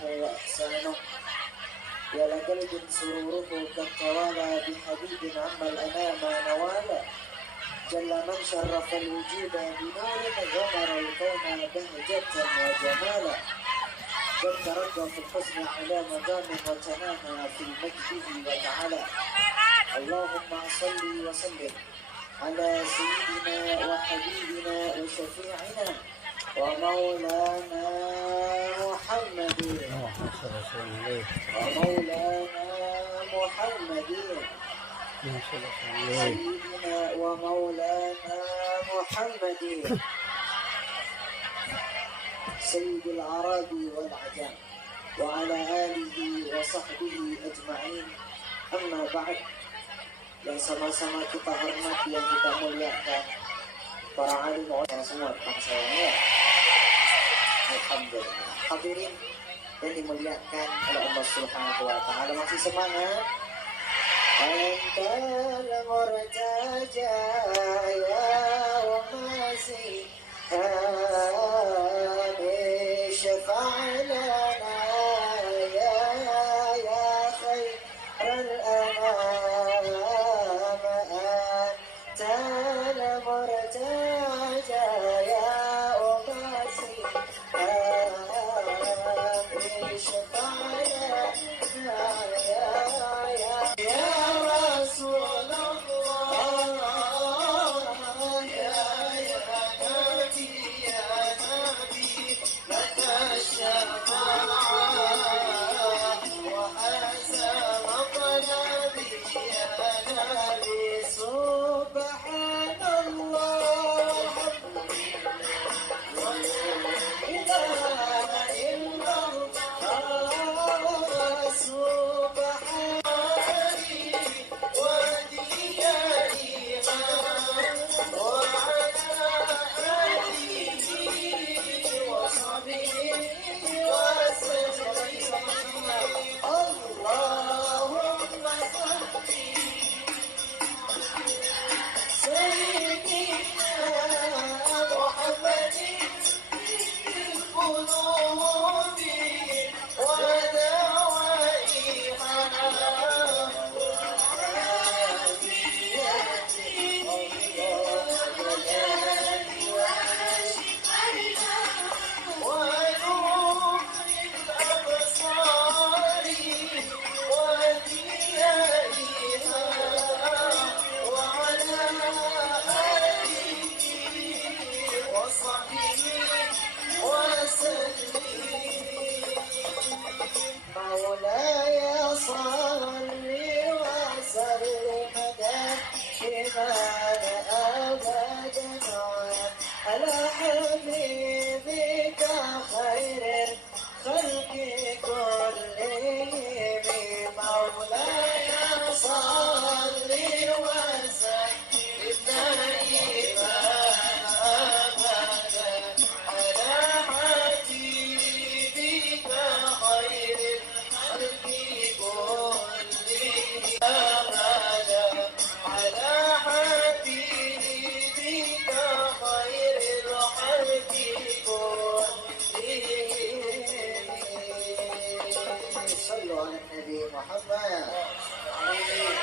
كرمه وإحسانه يا لقلب سروره قد توالى بحبيب عم الأنام نوالا جل من شرف الوجود بنور غمر الكون بهجة وجمالا قد ترقى في الحسن على مقام وتناهى في مجده وتعالى اللهم صل وسلم على سيدنا وحبيبنا وشفيعنا ومولانا محمد سيدنا ومولانا محمد سيد الأعراب والعجام وعلى آله وصحبه أجمعين. Amma ba'd. Yang sama-sama kita hormati, yang kita muliakan, para alim ulama semua bangsa ini. Alhamdulillah. Hadirin yang dimuliakan oleh Allah Subhanahu wa taala, masih semangat? Antal murtaja ya wa masih syafa'lana ya khair al-anam antal murtaja ya wa masih syafa'lana ya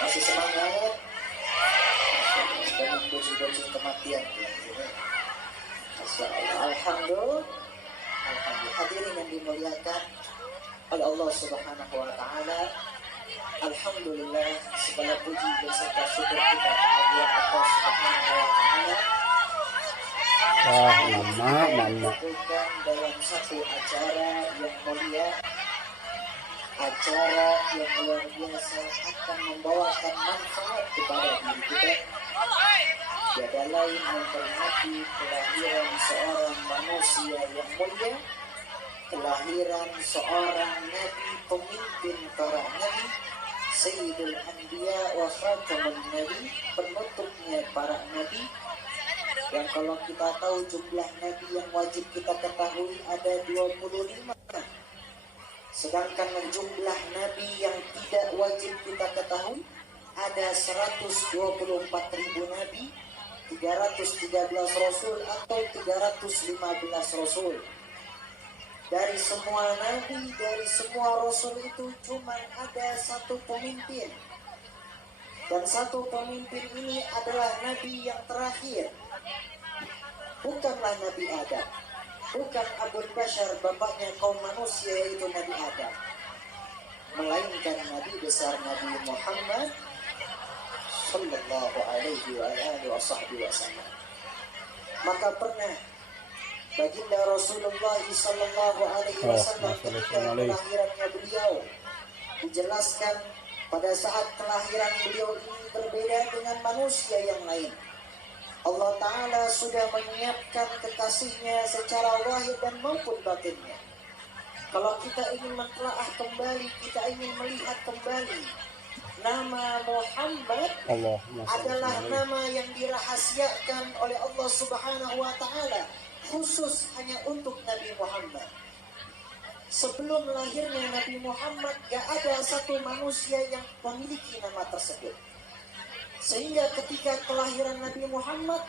masih semangat dengan baju-baju kematian. Alhamdulillah. Hadirin yang dimuliakan oleh Allah Subhanahu wa taala. Alhamdulillah, segala puji beserta syukur kita kepada Allah Subhanahu wa taala. Kita dalam satu acara yang mulia, acara yang luar biasa, akan membawakan manfaat kepada diri kita. Tiada lain memperingati kelahiran seorang manusia yang mulia, kelahiran seorang nabi, pemimpin para nabi, Sayyidul Anbiya wa Khatamul Nabi, penutupnya para nabi. Yang kalau kita tahu jumlah nabi yang wajib kita ketahui ada 25. Sedangkan jumlah nabi yang tidak wajib kita ketahui ada 124.000 nabi, 313 rasul atau 315 rasul. Dari semua nabi, dari semua rasul itu cuma ada satu pemimpin. Dan satu pemimpin ini adalah nabi yang terakhir. Bukanlah Nabi Adam, bukan Abul Bashar, bapaknya kaum manusia, yaitu Nabi Adam, melainkan Nabi besar Nabi Muhammad sallallahu alaihi wasallam. Maka pernah baginda Rasulullah sallallahu alaihi wasallam ketika kelahirannya beliau dijelaskan, pada saat kelahiran beliau ini berbeda dengan manusia yang lain. Allah Ta'ala sudah menyiapkan kekasihnya secara zahir dan maupun batinnya. Kalau kita ingin mentelaah kembali, kita ingin melihat kembali, nama Muhammad adalah nama yang dirahasiakan oleh Allah Subhanahu wa Ta'ala khusus hanya untuk Nabi Muhammad. Sebelum lahirnya Nabi Muhammad, gak ada satu manusia yang memiliki nama tersebut. Sehingga ketika kelahiran Nabi Muhammad,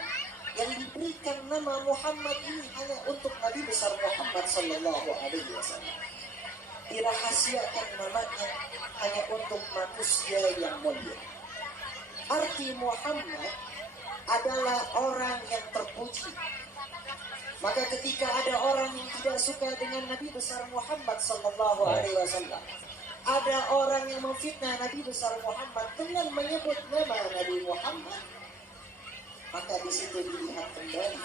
yang diberikan nama Muhammad ini hanya untuk Nabi besar Muhammad sallallahu alaihi wasallam. Dirahasiakan namanya hanya untuk manusia yang mulia. Arti Muhammad adalah orang yang terpuji. Maka ketika ada orang yang tidak suka dengan Nabi besar Muhammad sallallahu alaihi wasallam, ada orang yang memfitnah Nabi besar Muhammad dengan menyebut nama Nabi Muhammad, maka di situ dilihat kembali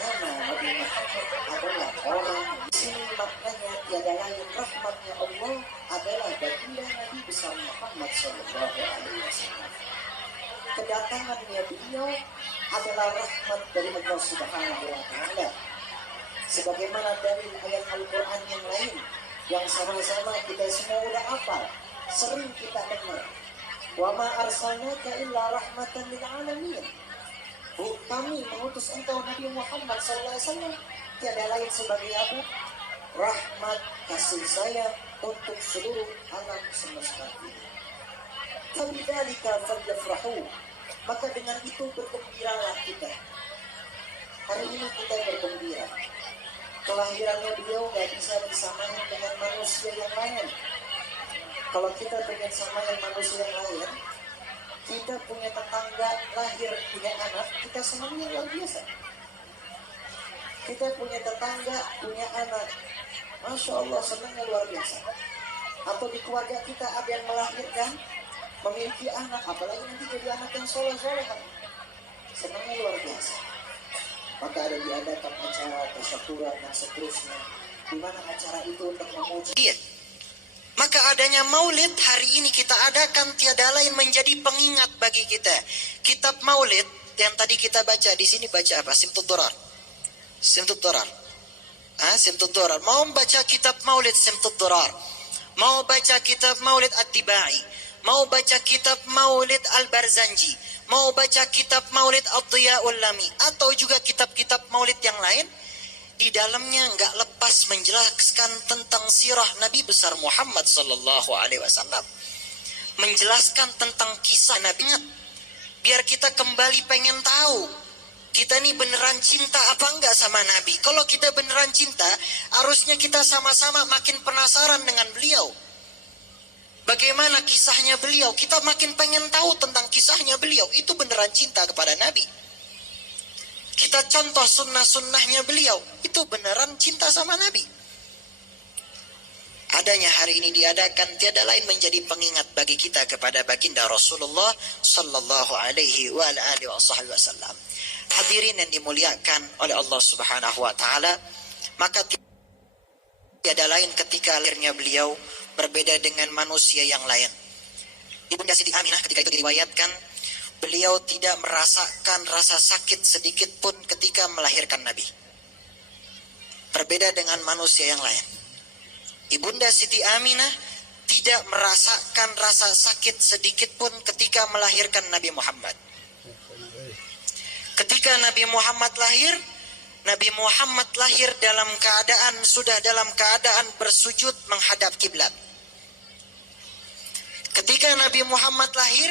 nama Nabi Muhammad adalah orang. Di sini maknanya tiada lain, rahmatnya Allah adalah baginda Nabi besar Muhammad sallallahu alaihi wasallam. Kedatangannya beliau adalah rahmat dari Allah Subhanahu wa Ta'ala. Sebagaimana dari ayat Al-Quran yang lain yang sama-sama kita semua udah hafal, sering kita dengar, wa ma arsalnaka illa rahmatan lil alamin. Kami mengutus engkau Nabi Muhammad sallallahu alaihi wasallam tiada lain sebagai apa? Rahmat, kasih sayang untuk seluruh alam semesta ini. Fabidzalika falyafrahu, maka dengan itu bergembiralah kita. Hari ini kita bergembira. Kelahirannya beliau gak bisa disamain dengan manusia yang lain. Kalau kita pengen samain manusia yang lain, kita punya tetangga lahir punya anak, kita senangnya luar biasa. Kita punya tetangga punya anak, Masya Allah senangnya luar biasa. Atau di keluarga kita ada yang melahirkan, memiliki anak, apalagi nanti jadi anak yang soleh-soleh, senangnya luar biasa. Maka ada diadakan acara tasyakuran dan seterusnya, di mana acara itu untuk memuji. Maka adanya maulid hari ini kita adakan tiada lain menjadi pengingat bagi kita. Kitab maulid yang tadi kita baca di sini, baca apa? Simtud Durar. Simtud Durar. Simtud Durar. Mau baca kitab maulid Simtud Durar, mau baca kitab maulid At-Tibai, mau baca kitab maulid Al-Barzanji, mau baca kitab maulid Ad-Diya'ul Lami, atau juga kitab-kitab maulid yang lain, di dalamnya nggak lepas menjelaskan tentang sirah Nabi besar Muhammad sallallahu alaihi wasallam, menjelaskan tentang kisah Nabi-nya, biar kita kembali pengen tahu kita nih beneran cinta apa enggak sama Nabi. Kalau kita beneran cinta, harusnya kita sama-sama makin penasaran dengan beliau. Bagaimana kisahnya beliau? Kita makin pengen tahu tentang kisahnya beliau. Itu beneran cinta kepada Nabi. Kita contoh sunnah-sunnahnya beliau. Itu beneran cinta sama Nabi. Adanya hari ini diadakan tiada lain menjadi pengingat bagi kita kepada baginda Rasulullah sallallahu alaihi wasallam. Hadirin yang dimuliakan oleh Allah Subhanahu wa taala, maka tiada lain ketika lahirnya beliau berbeda dengan manusia yang lain. Ibunda Siti Aminah ketika itu diriwayatkan, beliau tidak merasakan rasa sakit sedikit pun ketika melahirkan Nabi. Berbeda dengan manusia yang lain. Ibunda Siti Aminah tidak merasakan rasa sakit sedikit pun ketika melahirkan Nabi Muhammad. Ketika Nabi Muhammad lahir dalam keadaan dalam keadaan bersujud menghadap kiblat. Ketika Nabi Muhammad lahir,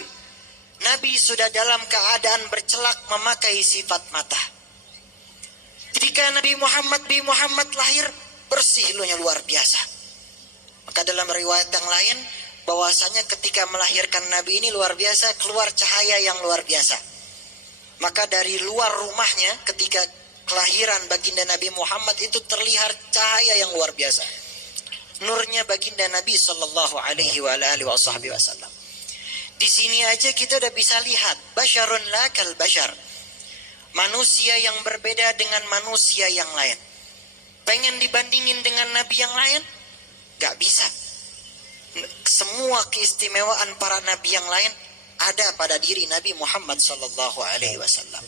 Nabi sudah dalam keadaan bercelak memakai sifat mata. Ketika Nabi Muhammad lahir, bersih elunya luar biasa. Maka dalam riwayat yang lain bahwasanya ketika melahirkan Nabi ini luar biasa, keluar cahaya yang luar biasa. Maka dari luar rumahnya ketika kelahiran baginda Nabi Muhammad itu terlihat cahaya yang luar biasa. Nurnya baginda Nabi sallallahu alaihi wasallam. Di sini aja kita udah bisa lihat basyarun lakal basyar. Manusia yang berbeda dengan manusia yang lain. Pengen dibandingin dengan nabi yang lain? Gak bisa. Semua keistimewaan para nabi yang lain ada pada diri Nabi Muhammad sallallahu alaihi wasallam.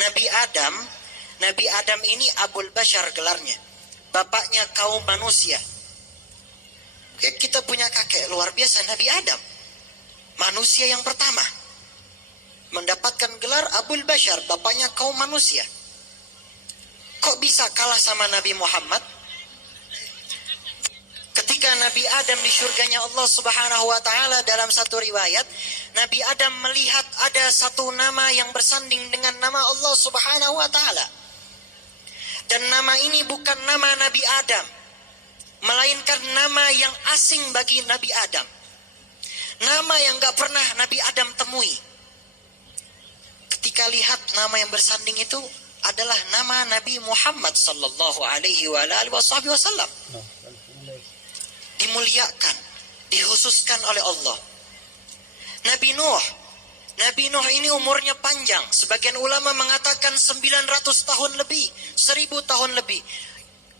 Nabi Adam ini Abul Bashar gelarnya. Bapaknya kaum manusia. Kita punya kakek luar biasa, Nabi Adam. Manusia yang pertama. Mendapatkan gelar Abul Bashar, bapaknya kaum manusia. Kok bisa kalah sama Nabi Muhammad? Ketika Nabi Adam di surganya Allah Subhanahu wa taala, dalam satu riwayat Nabi Adam melihat ada satu nama yang bersanding dengan nama Allah Subhanahu wa taala. Dan nama ini bukan nama Nabi Adam, melainkan nama yang asing bagi Nabi Adam. Nama yang gak pernah Nabi Adam temui. Ketika lihat nama yang bersanding itu adalah nama Nabi Muhammad sallallahu alaihi wasallam. Dimuliakan, dikhususkan oleh Allah. Nabi Nuh ini umurnya panjang. Sebagian ulama mengatakan 900 tahun lebih, 1000 tahun lebih.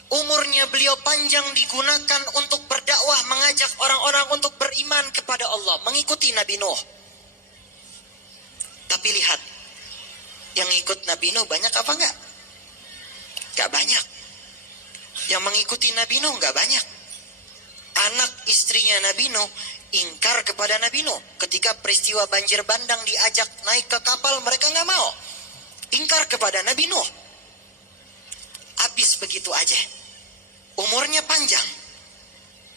Umurnya beliau panjang digunakan untuk berdakwah, mengajak orang-orang untuk beriman kepada Allah, mengikuti Nabi Nuh. Tapi lihat, yang ikut Nabi Nuh banyak apa enggak? Enggak banyak. Yang mengikuti Nabi Nuh enggak banyak. Anak istrinya Nabi Nuh ingkar kepada Nabi Nuh. Ketika peristiwa banjir bandang diajak naik ke kapal, mereka enggak mau. Ingkar kepada Nabi Nuh. Habis begitu aja. Umurnya panjang,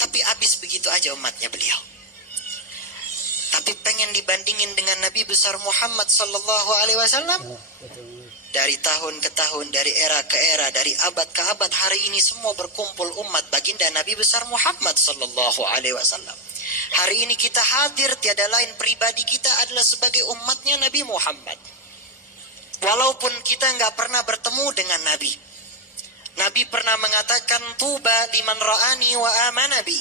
tapi habis begitu aja umatnya beliau. Tapi pengen dibandingin dengan Nabi besar Muhammad sallallahu alaihi wasallam. Dari tahun ke tahun, dari era ke era, dari abad ke abad, hari ini semua berkumpul umat baginda Nabi besar Muhammad sallallahu alaihi wasallam. Hari ini kita hadir, tiada lain pribadi kita adalah sebagai umatnya Nabi Muhammad. Walaupun kita nggak pernah bertemu dengan Nabi. Nabi pernah mengatakan, tuba liman ra'ani wa amana bi.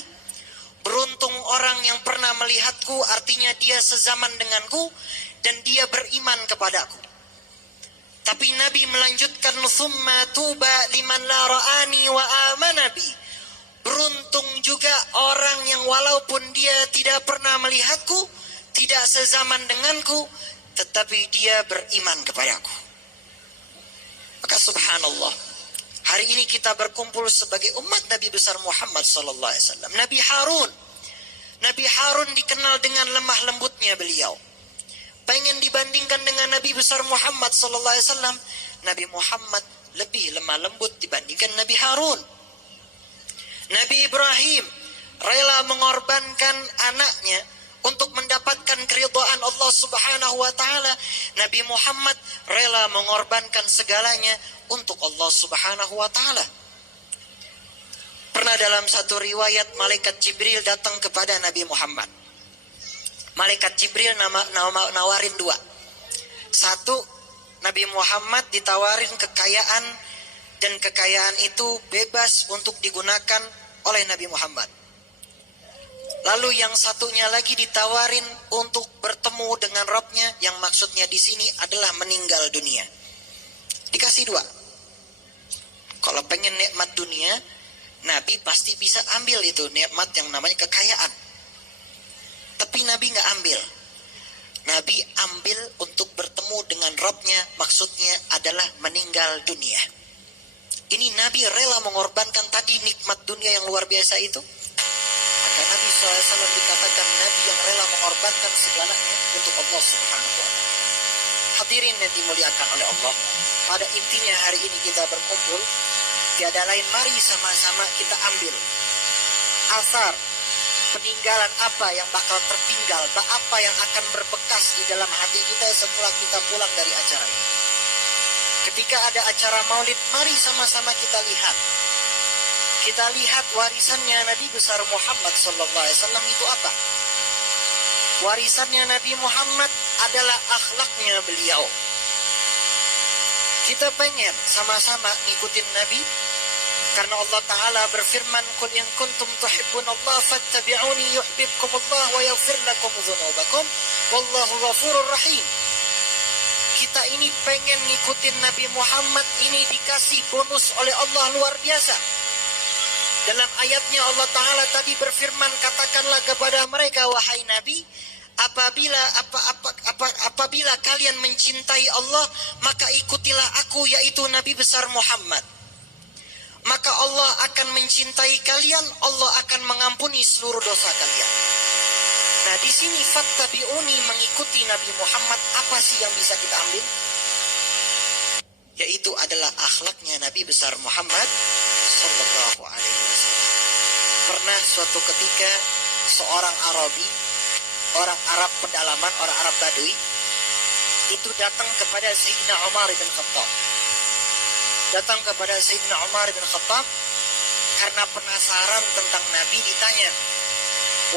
Beruntung orang yang pernah melihatku, artinya dia sezaman denganku dan dia beriman kepadaku. Tapi Nabi melanjutkan, summa tuba liman la ra'ani wa amana bi. Beruntung juga orang yang walaupun dia tidak pernah melihatku, tidak sezaman denganku, tetapi dia beriman kepadaku. Maka subhanallah, hari ini kita berkumpul sebagai umat Nabi besar Muhammad sallallahu alaihi wasallam. Nabi Harun dikenal dengan lemah lembutnya beliau. Pengen dibandingkan dengan Nabi besar Muhammad sallallahu alaihi wasallam, Nabi Muhammad lebih lemah lembut dibandingkan Nabi Harun. Nabi Ibrahim rela mengorbankan anaknya untuk mendapatkan keridhaan Allah Subhanahu wa taala. Nabi Muhammad rela mengorbankan segalanya untuk Allah Subhanahu wa taala. Pernah dalam satu riwayat malaikat Jibril datang kepada Nabi Muhammad. Malaikat Jibril nawarin dua. Satu, Nabi Muhammad ditawarin kekayaan, dan kekayaan itu bebas untuk digunakan oleh Nabi Muhammad. Lalu yang satunya lagi ditawarin untuk bertemu dengan Rabbnya, yang maksudnya di sini adalah meninggal dunia. Dikasih dua. Kalau pengen nikmat dunia, Nabi pasti bisa ambil itu nikmat yang namanya kekayaan. Tapi Nabi nggak ambil. Nabi ambil untuk bertemu dengan Rabbnya, maksudnya adalah meninggal dunia. Ini Nabi rela mengorbankan tadi nikmat dunia yang luar biasa itu. Maka Nabi SAW dikatakan Nabi yang rela mengorbankan segalanya untuk Allah Subhanahu wa ta'ala. Hadirin yang dimuliakan oleh Allah, pada intinya hari ini kita berkumpul, tiada lain, mari sama-sama kita ambil asar peninggalan apa yang bakal tertinggal, apa yang akan berbekas di dalam hati kita setelah kita pulang dari acara ini. Ketika ada acara maulid, mari sama-sama kita lihat Kita lihat warisannya Nabi besar Muhammad sallallahu alaihi wasallam itu apa? Warisannya Nabi Muhammad adalah akhlaknya beliau. Kita pengen sama-sama ngikutin Nabi karena Allah Ta'ala berfirman, "Qul in kuntum tuhibbunallah fattabi'uni yuhibbukumullah wa yaghfir lakum dzunubakum wallahu ghafurur rahim." Kita ini pengen ngikutin Nabi Muhammad, ini dikasih bonus oleh Allah luar biasa. Dalam ayatnya Allah Ta'ala tadi berfirman, katakanlah kepada mereka, wahai Nabi, apabila kalian mencintai Allah, maka ikutilah aku, yaitu Nabi besar Muhammad. Maka Allah akan mencintai kalian, Allah akan mengampuni seluruh dosa kalian. Nah, di sini fattabi'uni, mengikuti Nabi Muhammad, apa sih yang bisa kita ambil? Yaitu adalah akhlaknya Nabi besar Muhammad sallallahu alaihi wasallam. Pernah suatu ketika seorang Arabi, orang Arab pedalaman, orang Arab Badui, itu datang kepada Sayyidina Umar bin Khattab. Datang kepada Sayyidina Umar bin Khattab karena penasaran tentang Nabi, ditanya,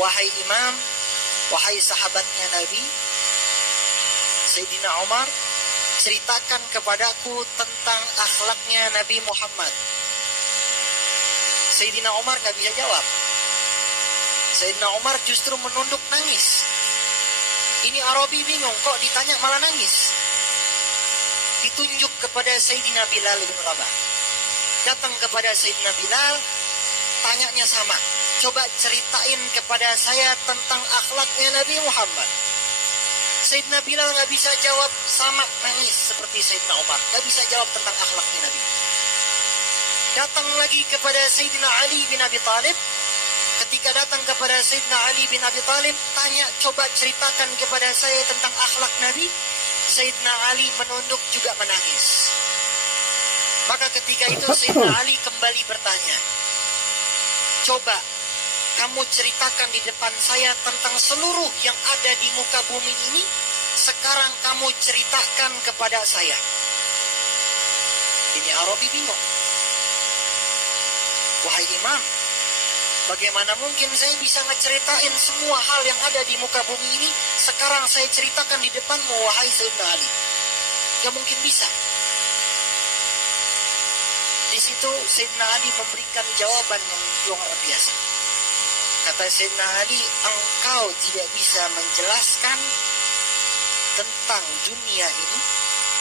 wahai imam, wahai sahabatnya Nabi, Sayyidina Umar, ceritakan kepadaku tentang akhlaknya Nabi Muhammad. Sayyidina Umar gak bisa jawab. Sayyidina Umar justru menunduk nangis. Ini Arabi bingung, kok ditanya malah nangis. Ditunjuk kepada Sayyidina Bilal bin Rabah. Datang kepada Sayyidina Bilal, tanyanya sama. Coba ceritain kepada saya tentang akhlaknya Nabi Muhammad. Sayyidina Bilal gak bisa jawab, sama nangis seperti Sayyidina Umar. Gak bisa jawab tentang akhlaknya Nabi. Datang lagi kepada Sayyidina Ali bin Abi Thalib. Ketika datang kepada Sayyidina Ali bin Abi Thalib, tanya, coba ceritakan kepada saya tentang akhlak Nabi. Sayyidina Ali menunduk juga menangis. Maka ketika itu Sayyidina Ali kembali bertanya, coba kamu ceritakan di depan saya tentang seluruh yang ada di muka bumi ini. Sekarang kamu ceritakan kepada saya. Ini Arabi bingung. Wahai imam, bagaimana mungkin saya bisa ngeceritain semua hal yang ada di muka bumi ini? Sekarang saya ceritakan di depanmu, wahai Sayyidina Ali. Gak mungkin bisa. Di situ Sayyidina Ali memberikan jawaban yang luar biasa. Kata Sayyidina Ali, engkau tidak bisa menjelaskan tentang dunia ini,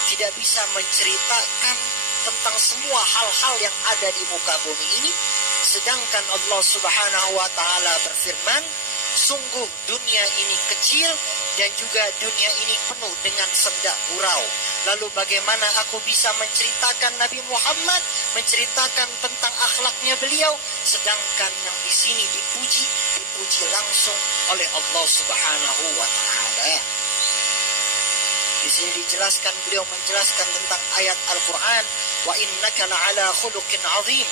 tidak bisa menceritakan tentang semua hal-hal yang ada di muka bumi ini, sedangkan Allah Subhanahu wa Ta'ala berfirman, sungguh dunia ini kecil dan juga dunia ini penuh dengan sendak gurau. Lalu bagaimana aku bisa menceritakan Nabi Muhammad, menceritakan tentang akhlaknya beliau, sedangkan yang di sini dipuji langsung oleh Allah Subhanahu wa Ta'ala. Di sini dijelaskan, beliau menjelaskan tentang ayat Al-Quran, wa innaka la'ala khuluqin azim.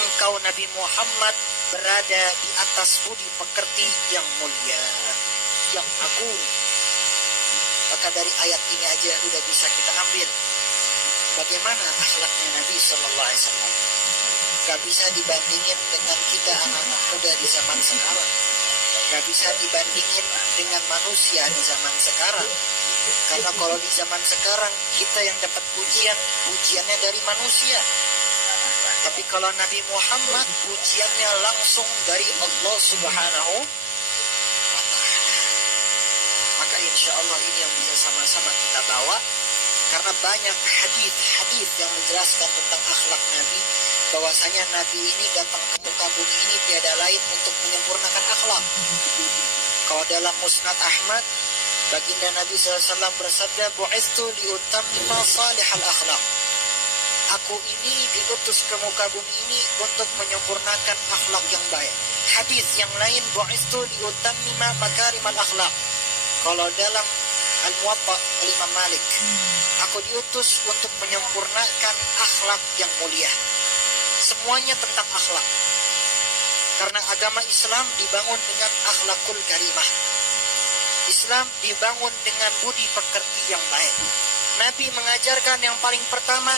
Engkau Nabi Muhammad berada di atas budi pekerti yang mulia, yang agung. Maka dari ayat ini aja udah bisa kita ambil bagaimana akhlaknya Nabi Sallallahu Alaihi Wasallam. Gak bisa dibandingin dengan kita anak-anak muda di zaman sekarang. Gak bisa dibandingin dengan manusia di zaman sekarang. Karena kalau di zaman sekarang kita yang dapat pujiannya dari manusia. Tapi kalau Nabi Muhammad, pujiannya langsung dari Allah Subhanahu wa Ta'ala. Maka insya Allah ini yang bisa sama-sama kita bawa. Karena banyak hadis yang menjelaskan tentang akhlak Nabi. Bahwasanya Nabi ini datang ke muka bumi ini tiada lain untuk menyempurnakan akhlak. Kalau dalam Musnad Ahmad, baginda Nabi SAW bersabda, bu'istu liutammima salihal akhlak. Aku ini diutus ke muka bumi ini untuk menyempurnakan akhlak yang baik. Hadis yang lain, bu'istu liutammima makarimal akhlak. Kalau dalam Al-Muwatta Imam Malik, aku diutus untuk menyempurnakan akhlak yang mulia. Semuanya tentang akhlak. Karena agama Islam dibangun dengan akhlakul karimah. Islam dibangun dengan budi pekerti yang baik. Nabi mengajarkan yang paling pertama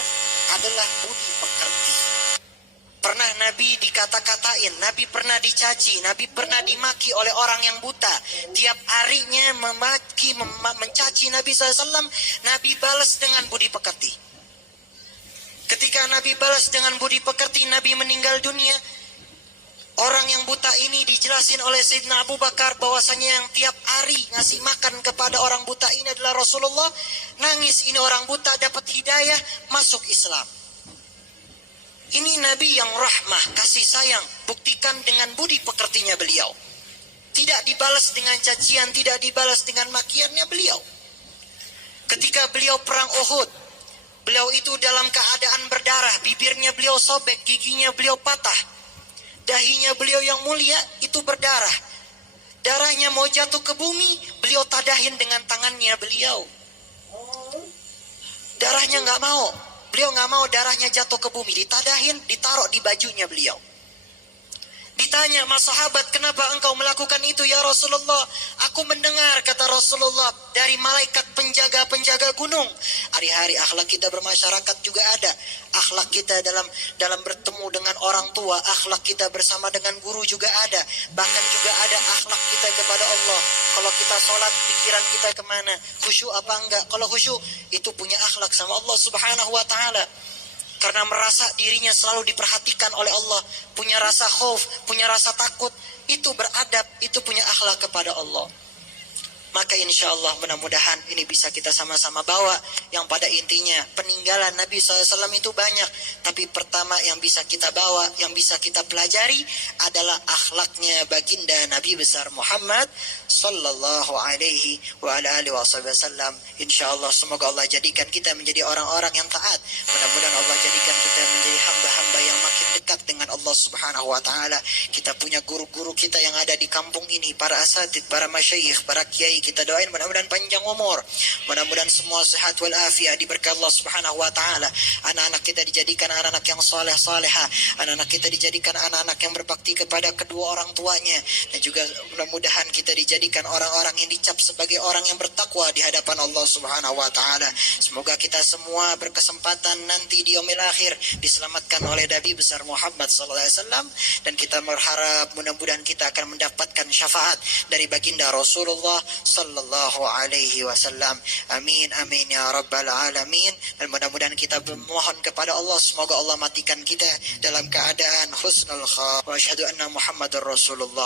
adalah budi pekerti. Pernah Nabi dikata-katain, Nabi pernah dicaci, Nabi pernah dimaki oleh orang yang buta. Tiap harinya memaki, mencaci Nabi SAW, Nabi balas dengan budi pekerti. Ketika Nabi balas dengan budi pekerti, Nabi meninggal dunia. Orang yang buta ini dijelasin oleh Sayyidina Abu Bakar bahwasanya yang tiap hari ngasih makan kepada orang buta ini adalah Rasulullah. Nangis ini orang buta dapat hidayah, masuk Islam. Ini Nabi yang rahmah, kasih sayang, buktikan dengan budi pekertinya beliau. Tidak dibalas dengan cacian, tidak dibalas dengan makiannya beliau. Ketika beliau perang Uhud, beliau itu dalam keadaan berdarah, bibirnya beliau sobek, giginya beliau patah. Dahinya beliau yang mulia itu berdarah. Darahnya mau jatuh ke bumi, beliau tadahin dengan tangannya beliau. Darahnya nggak mau. Beliau nggak mau darahnya jatuh ke bumi, ditadahin, ditaruh di bajunya beliau. Ditanya sama sahabat, kenapa engkau melakukan itu ya Rasulullah? Aku mendengar, kata Rasulullah, dari malaikat penjaga-penjaga gunung. Hari-hari akhlak kita bermasyarakat juga ada. Akhlak kita dalam bertemu dengan orang tua, akhlak kita bersama dengan guru juga ada. Bahkan juga ada akhlak kita kepada Allah. Kalau kita sholat, pikiran kita kemana? Khusyuk apa enggak? Kalau khusyuk, itu punya akhlak sama Allah Subhanahu wa ta'ala. Karena merasa dirinya selalu diperhatikan oleh Allah, punya rasa khauf, punya rasa takut, itu beradab, itu punya akhlak kepada Allah. Maka insya Allah mudah-mudahan ini bisa kita sama-sama bawa. Yang pada intinya peninggalan Nabi SAW itu banyak, tapi pertama yang bisa kita bawa, yang bisa kita pelajari adalah akhlaknya baginda Nabi besar Muhammad sallallahu alaihi wa ala alihi wasallam. Insya Allah semoga Allah jadikan kita menjadi orang-orang yang taat. Mudah-mudahan Allah jadikan kita menjadi hamba-hamba yang makin dekat dengan Allah Subhanahu wa ta'ala. Kita punya guru-guru kita yang ada di kampung ini, para asatid, para masyayikh, para kiai, kita doain mudah-mudahan panjang umur, mudah-mudahan semua sehat walafiat, diberkahi Allah Subhanahu wa ta'ala. Anak-anak kita dijadikan anak-anak yang saleh-salehah, anak-anak kita dijadikan anak-anak yang berbakti kepada kedua orang tuanya, dan juga mudah-mudahan kita dijadikan orang-orang yang dicap sebagai orang yang bertakwa di hadapan Allah Subhanahu wa ta'ala. Semoga kita semua berkesempatan nanti di yaumil akhir diselamatkan oleh Nabi besar Muhammad sallallahu alaihi wasallam, dan kita berharap mudah-mudahan kita akan mendapatkan syafaat dari baginda Rasulullah sallallahu alaihi wasallam. Amin amin ya rabbal alamin. Dan mudah-mudahan kita memohon kepada Allah semoga Allah matikan kita dalam keadaan husnul khatimah. Wa asyhadu anna Muhammadar Rasulullah.